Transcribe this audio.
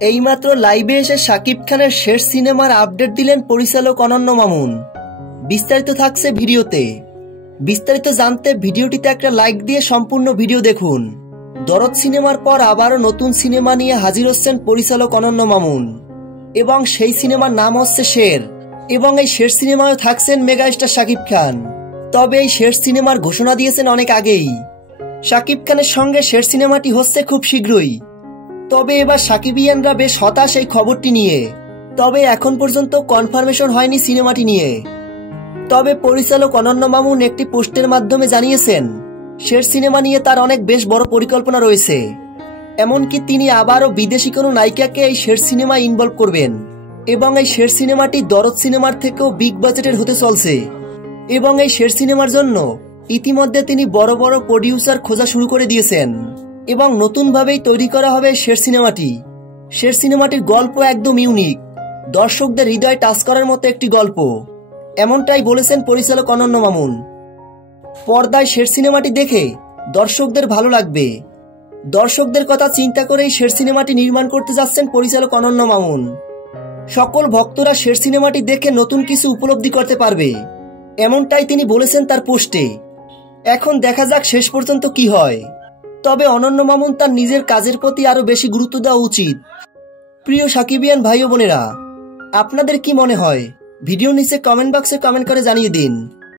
এইমাত্র লাইভে এসে শাকিব খানের শেষ সিনেমার আপডেট দিলেন পরিচালক অনন্য মামুন। বিস্তারিত থাকছে ভিডিওতে। বিস্তারিত জানতে ভিডিওটিতে একটা লাইক দিয়ে সম্পূর্ণ ভিডিও দেখুন। দরদ সিনেমার পর আবারও নতুন সিনেমা নিয়ে হাজির হচ্ছেন পরিচালক অনন্য মামুন, এবং সেই সিনেমার নাম হচ্ছে শের। এবং এই শের সিনেমায় থাকছেন মেগাস্টার শাকিব খান। তবে এই শের সিনেমার ঘোষণা দিয়েছেন অনেক আগেই। শাকিব খানের সঙ্গে শের সিনেমাটি হচ্ছে খুব শীঘ্রই। তবে এবার সাকিবিয়ানরা বেশ হতাশ এই খবরটি নিয়ে। তবে এখন পর্যন্ত কনফার্মেশন হয়নি সিনেমাটি নিয়ে। তবে পরিচালক অনন্য মামুন একটি পোস্টের মাধ্যমে জানিয়েছেন শের সিনেমা নিয়ে তার অনেক বেশ বড় পরিকল্পনা রয়েছে। এমনকি তিনি আবারও বিদেশি কোনো নায়িকাকে এই শের সিনেমায় ইনভলভ করবেন, এবং এই শের সিনেমাটি দরদ সিনেমার থেকেও বিগ বাজেটের হতে চলছে। এবং এই শের সিনেমার জন্য ইতিমধ্যে তিনি বড় বড় প্রডিউসার খোঁজা শুরু করে দিয়েছেন, এবং নতুনভাবেই তৈরি করা হবে শের সিনেমাটি। শের সিনেমাটির গল্প একদম ইউনিক, দর্শকদের হৃদয় টাচ করার মতো একটি গল্প, এমনটাই বলেছেন পরিচালক অনন্য মামুন। পর্দায় শের সিনেমাটি দেখে দর্শকদের ভালো লাগবে। দর্শকদের কথা চিন্তা করেই শের সিনেমাটি নির্মাণ করতে যাচ্ছেন পরিচালক অনন্য মামুন। সকল ভক্তরা শের সিনেমাটি দেখে নতুন কিছু উপলব্ধি করতে পারবে, এমনটাই তিনি বলেছেন তার পোস্টে। এখন দেখা যাক শেষ পর্যন্ত কি হয়। তবে অনন্য মামুন তার নিজের কাজের প্রতি আরো বেশি গুরুত্ব দেওয়া উচিত। প্রিয় সাকিবিয়ান ভাই ও বোনেরা, আপনাদের কি মনে হয়? ভিডিও নিচে কমেন্ট বক্সে কমেন্ট করে জানিয়ে দিন।